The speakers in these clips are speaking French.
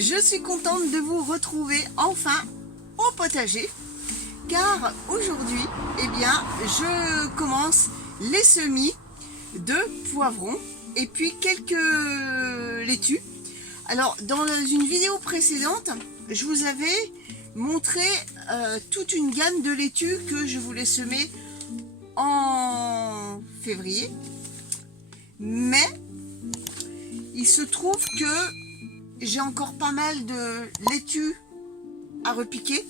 Je suis contente de vous retrouver enfin au potager car aujourd'hui, eh bien, je commence les semis de poivrons et puis quelques laitues. Alors, dans une vidéo précédente, je vous avais montré toute une gamme de laitues que je voulais semer en février. Mais il se trouve que j'ai encore pas mal de laitues à repiquer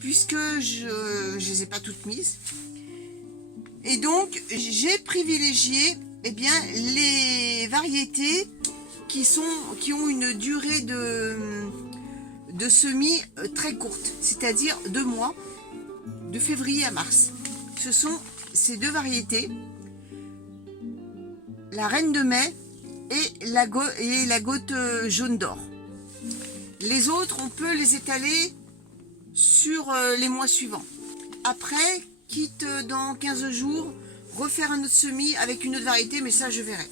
puisque je les ai pas toutes mises. Et donc, j'ai privilégié bien, les variétés qui ont une durée de semis très courte, c'est-à-dire 2 mois, de février à mars. Ce sont ces deux variétés, la reine de mai et la goutte jaune d'or. Les autres, on peut les étaler sur les mois suivants. Après, quitte dans 15 jours, refaire un autre semis avec une autre variété, mais ça je verrai.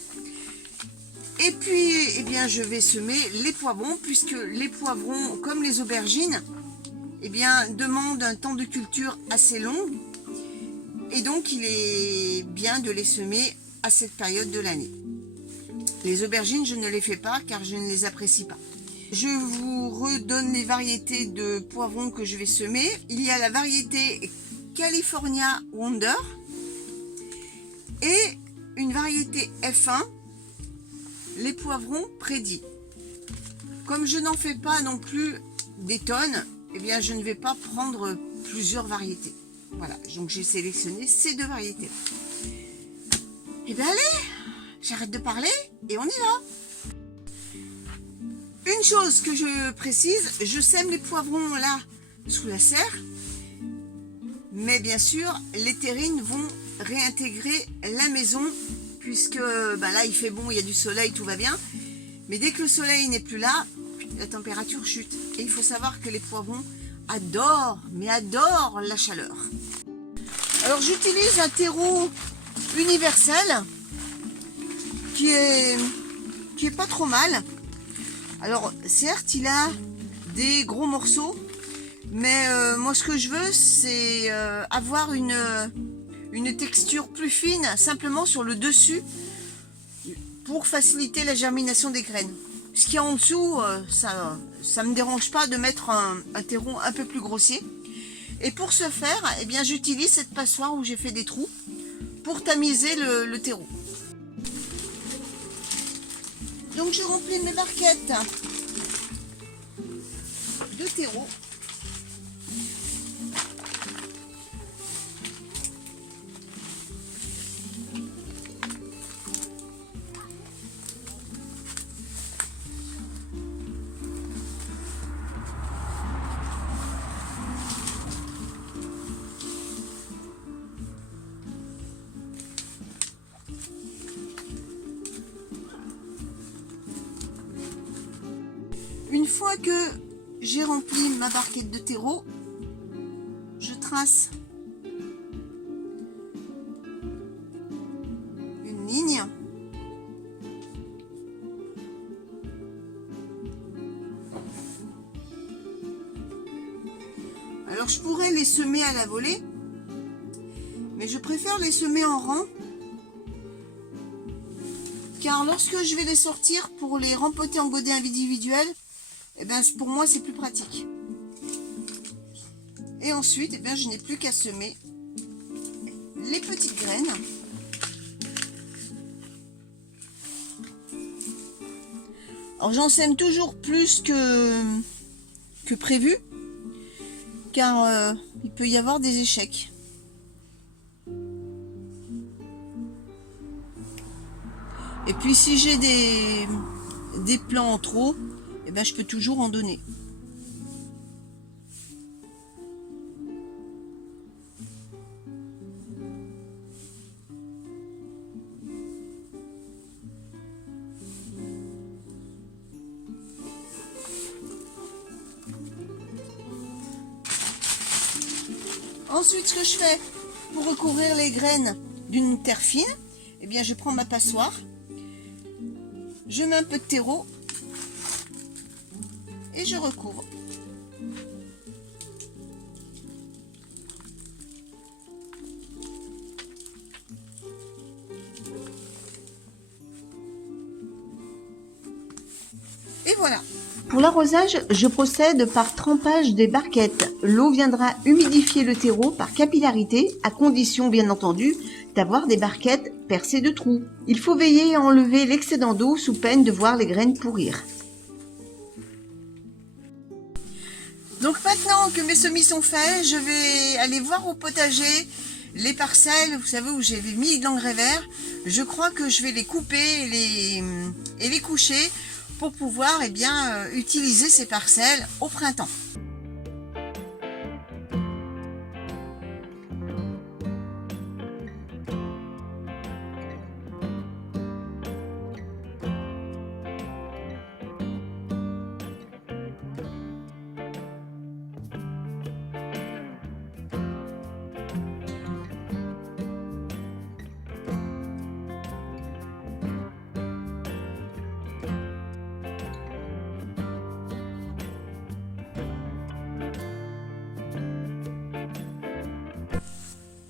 Et puis, eh bien, je vais semer les poivrons, puisque les poivrons, comme les aubergines, eh bien, demandent un temps de culture assez long. Et donc, il est bien de les semer à cette période de l'année. Les aubergines, je ne les fais pas, car je ne les apprécie pas. Je vous redonne les variétés de poivrons que je vais semer. Il y a la variété California Wonder et une variété F1, les poivrons prédits. Comme je n'en fais pas non plus des tonnes, eh bien je ne vais pas prendre plusieurs variétés. Voilà, donc j'ai sélectionné ces deux variétés. Et bien allez, j'arrête de parler et on y va. Une chose que je précise, je sème les poivrons là sous la serre, mais bien sûr les terrines vont réintégrer la maison puisque là il fait bon, il y a du soleil, tout va bien, mais dès que le soleil n'est plus là, la température chute. Et il faut savoir que les poivrons adorent, mais adorent la chaleur. Alors j'utilise un terreau universel qui est pas trop mal. Alors certes il a des gros morceaux, mais moi ce que je veux c'est avoir une texture plus fine simplement sur le dessus pour faciliter la germination des graines. Ce qui est en dessous, ça me dérange pas de mettre un terreau un peu plus grossier. Et pour ce faire, eh bien j'utilise cette passoire où j'ai fait des trous pour tamiser le terreau. Donc je remplis mes barquettes de terreau. Une fois que j'ai rempli ma barquette de terreau, je trace une ligne. Alors je pourrais les semer à la volée, mais je préfère les semer en rang, car lorsque je vais les sortir pour les rempoter en godet individuel, eh bien, pour moi c'est plus pratique. Et ensuite, eh bien, je n'ai plus qu'à semer les petites graines. Alors j'en sème toujours plus que prévu, car il peut y avoir des échecs. Et puis si j'ai des plants en trop, eh ben, je peux toujours en donner. Ensuite, ce que je fais pour recouvrir les graines d'une terre fine, eh bien, je prends ma passoire, je mets un peu de terreau et je recouvre. Et voilà. Pour l'arrosage, je procède par trempage des barquettes. L'eau viendra humidifier le terreau par capillarité, à condition bien entendu d'avoir des barquettes percées de trous. Il faut veiller à enlever l'excédent d'eau sous peine de voir les graines pourrir. Donc maintenant que mes semis sont faits, je vais aller voir au potager les parcelles, vous savez, où j'ai mis de l'engrais vert. Je crois que je vais les couper et les coucher pour pouvoir utiliser ces parcelles au printemps.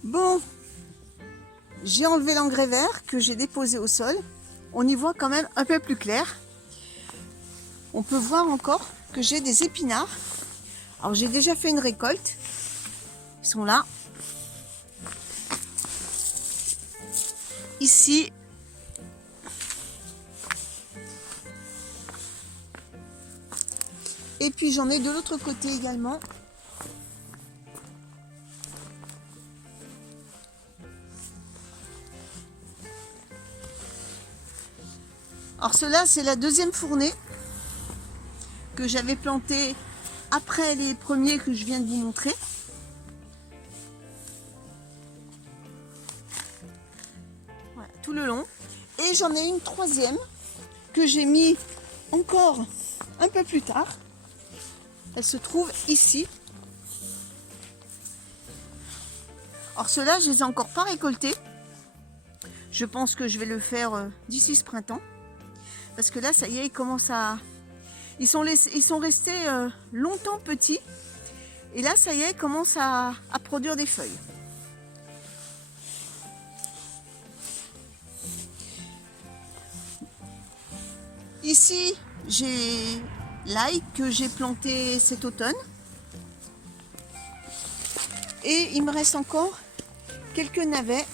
Bon, j'ai enlevé l'engrais vert que j'ai déposé au sol. On y voit quand même un peu plus clair. On peut voir encore que j'ai des épinards. Alors j'ai déjà fait une récolte. Ils sont là. Ici. Et puis j'en ai de l'autre côté également. Alors cela, c'est la deuxième fournée que j'avais plantée après les premiers que je viens de vous montrer. Voilà, tout le long. Et j'en ai une troisième que j'ai mis encore un peu plus tard. Elle se trouve ici. Alors ceux-là, je les ai encore pas récoltés. Je pense que je vais le faire d'ici ce printemps. Parce que là, ça y est, ils commencent à... Ils sont restés longtemps petits. Et là, ça y est, ils commencent à produire des feuilles. Ici, j'ai l'ail que j'ai planté cet automne. Et il me reste encore quelques navets.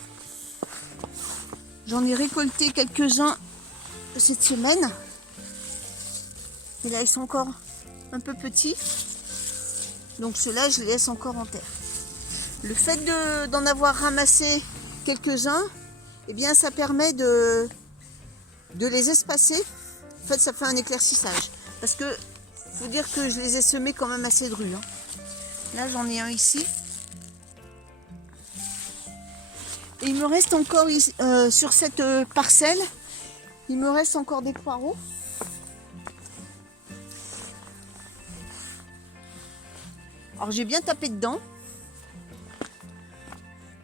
J'en ai récolté quelques-uns cette semaine. Et là, ils sont encore un peu petits. Donc ceux-là, je les laisse encore en terre. Le fait d'en avoir ramassé quelques-uns, eh bien, ça permet de les espacer. En fait, ça fait un éclaircissage. Parce que, faut dire que je les ai semés quand même assez drus. Hein. Là, j'en ai un ici. Et il me reste encore sur cette parcelle, il me reste encore des poireaux. Alors j'ai bien tapé dedans.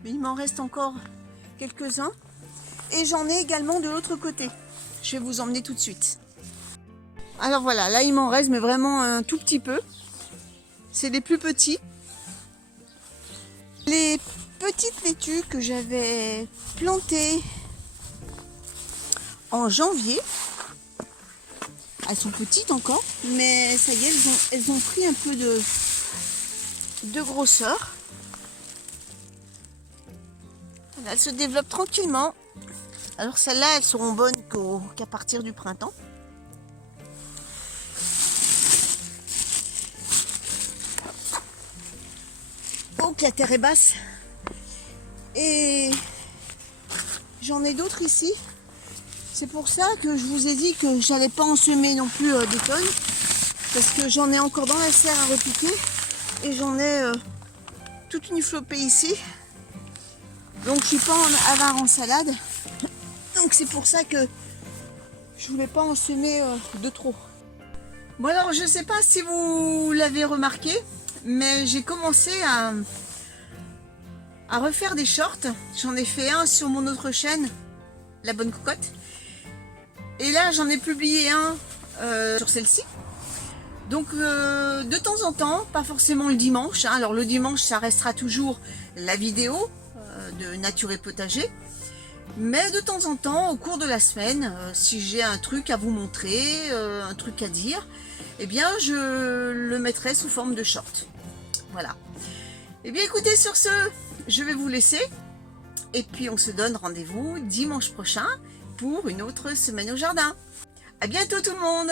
Mais il m'en reste encore quelques-uns. Et j'en ai également de l'autre côté. Je vais vous emmener tout de suite. Alors voilà, là il m'en reste, mais vraiment un tout petit peu. C'est les plus petits. Les petites laitues que j'avais plantées en janvier. Elles sont petites encore, mais ça y est, elles ont pris un peu de grosseur. Voilà, elles se développent tranquillement. Alors celles-là, elles seront bonnes qu'à partir du printemps. Oh, que la terre est basse. Et j'en ai d'autres ici. C'est pour ça que je vous ai dit que j'allais pas en semer non plus des tonnes. Parce que j'en ai encore dans la serre à repiquer. Et j'en ai toute une flopée ici. Donc je suis pas en avare en salade. Donc c'est pour ça que je voulais pas en semer de trop. Bon alors je sais pas si vous l'avez remarqué, mais j'ai commencé à refaire des shorts. J'en ai fait un sur mon autre chaîne, La Bonne Cocotte. Et là j'en ai publié un sur celle-ci. Donc de temps en temps, pas forcément le dimanche, hein. Alors le dimanche ça restera toujours la vidéo de Nature et Potager, mais de temps en temps au cours de la semaine, si j'ai un truc à vous montrer, un truc à dire, eh bien je le mettrai sous forme de short. Voilà. Eh bien écoutez, sur ce, je vais vous laisser et puis on se donne rendez-vous dimanche prochain pour une autre semaine au jardin. À bientôt tout le monde!